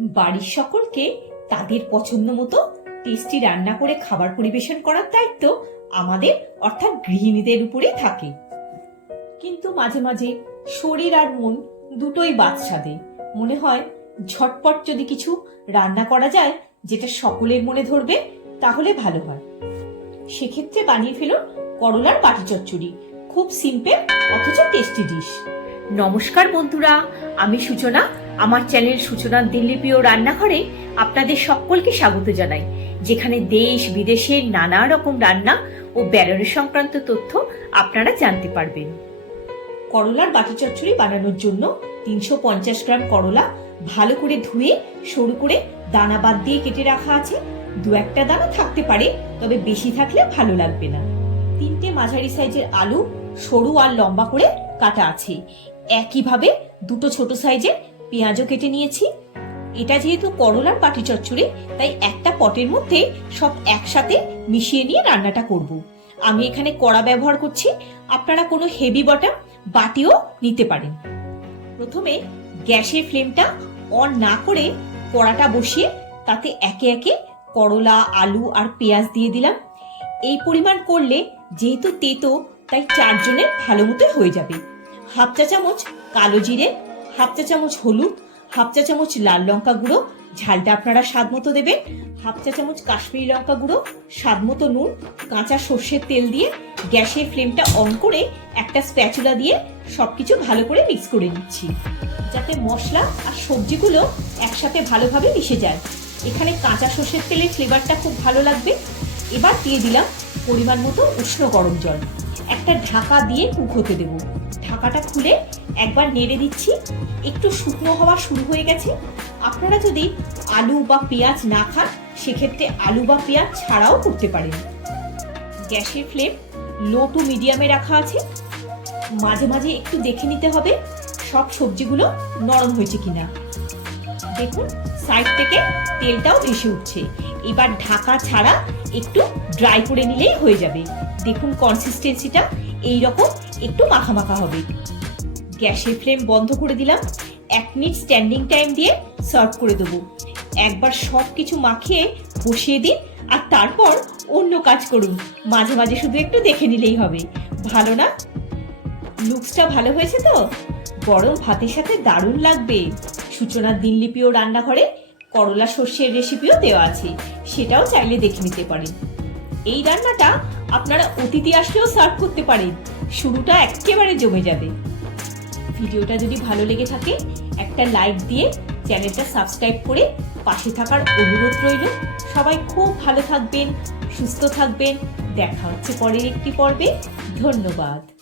বাড়ির সকলকে তাদের পছন্দ মতো টেস্টি রান্না করে খাবার পরিবেশন করার দায়িত্ব আমাদের, অর্থাৎ গৃহিণীদের উপরে থাকে। কিন্তু মাঝে মাঝে শরীর আর মন দুটোই বাদশা দেয় মনে হয় ঝটপট যদি কিছু রান্না করা যায় যেটা সকলের মনে ধরবে, তাহলে ভালো হয়। সেক্ষেত্রে বানিয়ে ফেলুন করলার বাটি চচ্চড়ি, খুব সিম্পল অথচ টেস্টি ডিশ নমস্কার বন্ধুরা, আমি সূচনা আমার চ্যানেল সূচনার দিল্লিপ্রিয় রান্নাঘরে আপনাদের সকলকে স্বাগত জানাই। যেখানে দেশ, বিদেশের নানা রকম রান্না ও ব্যারণের সংক্রান্ত তথ্য আপনারা জানতে পারবেন। করলার বাটি চচ্চড়ি বানানোর জন্য তিনশো পঞ্চাশ গ্রাম করলা ভালো করে ধুয়ে, সরু করে দানা বাদ দিয়ে কেটে রাখা আছে। দু একটা দানা থাকতে পারে, তবে বেশি থাকলে ভালো লাগবে না। তিনটে মাঝারি সাইজের আলু সরু আর লম্বা করে কাটা আছে। একইভাবে দুটো ছোট সাইজের পেঁয়াজও কেটে নিয়েছি। এটা যেহেতু করলার পাটি চচ্চড়ি, তাই একটা পটের মধ্যে সব একসাথে মিশিয়ে নিয়ে রান্নাটা করব। আমি এখানে কড়া ব্যবহার করছি। আপনারা কোনো হেভি বটম বাটিও নিতে পারেন। প্রথমে গ্যাসের ফ্লেমটা অন না করে কড়াটা বসিয়ে তাতে একে একে করলা, আলু আর পেঁয়াজ দিয়ে দিলাম। এই পরিমাণ করলে যেহেতু তেতো, তাই চারজনের ভালো মতো হয়ে যাবে। হাফ চা চামচ কালো জিরে হাফ চা চামচ হলুদ, হাফ চা চামচ লাল লঙ্কা গুঁড়ো, ঝালটা আপনারা স্বাদ মতো দেবেন। হাফ চা চামচ কাশ্মীরি লঙ্কা গুঁড়ো, স্বাদ মতো নুন, কাঁচা সর্ষের তেল দিয়ে গ্যাসের ফ্লেমটা অন করে একটা স্প্যাচুলা দিয়ে সবকিছু ভালো করে মিক্স করে নিচ্ছি। যাতে মশলা আর সবজিগুলো একসাথে ভালোভাবে মিশে যায়। এখানে কাঁচা সর্ষের তেলের ফ্লেভারটা খুব ভালো লাগবে। এবার দিয়ে দিলাম পরিমাণ মতো উষ্ণ গরম জল। একটা ঢাকা দিয়ে কুক দেবো। ঢাকাটা খুলে একবার নেড়ে দিচ্ছি। একটু শুকনো হওয়া শুরু হয়ে গেছে। আপনারা যদি আলু বা পেঁয়াজ না খান, সেক্ষেত্রে আলু বা পেঁয়াজ ছাড়াও করতে পারেন। গ্যাসের ফ্লেম লো টু মিডিয়ামে রাখা আছে। মাঝে মাঝে একটু দেখে নিতে হবে সব সবজিগুলো নরম হয়েছে কিনা। দেখুন সাইড থেকে তেলটাও ভেসে উঠছে। এবার ঢাকা ছাড়া একটু ড্রাই করে নিলেই হয়ে যাবে। দেখুন কনসিস্টেন্সিটা এই রকম একটু মাখা মাখা হবে। গ্যাসের ফ্লেম বন্ধ করে দিলাম। এক মিনিট স্ট্যান্ডিং টাইম দিয়ে সার্ভ করে দেবো। একবার সব কিছু মাখিয়ে বসিয়ে দিন আর তারপর অন্য কাজ করুন। মাঝে মাঝে শুধু একটু দেখে নিলেই হবে। ভালো না? লুকসটা ভালো হয়েছে তো? গরম ভাতের সাথে দারুণ লাগবে। সূচনার দিনলিপিও রান্নাঘরে, করলা সর্ষের রেসিপিও দেওয়া আছে। সেটাও চাইলে দেখে নিতে পারেন। এই রান্নাটা আপনারা অতিথি আসলেও সার্ভ করতে পারেন। শুরুটা একেবারে জমে যাবে। ভিডিওটা যদি ভালো লেগে থাকে, একটা লাইক দিয়ে চ্যানেলটা সাবস্ক্রাইব করে পাশে থাকার অনুরোধ রইল। সবাই খুব ভালো থাকবেন, সুস্থ থাকবেন। দেখা হচ্ছে পরের একটি পর্বে। ধন্যবাদ।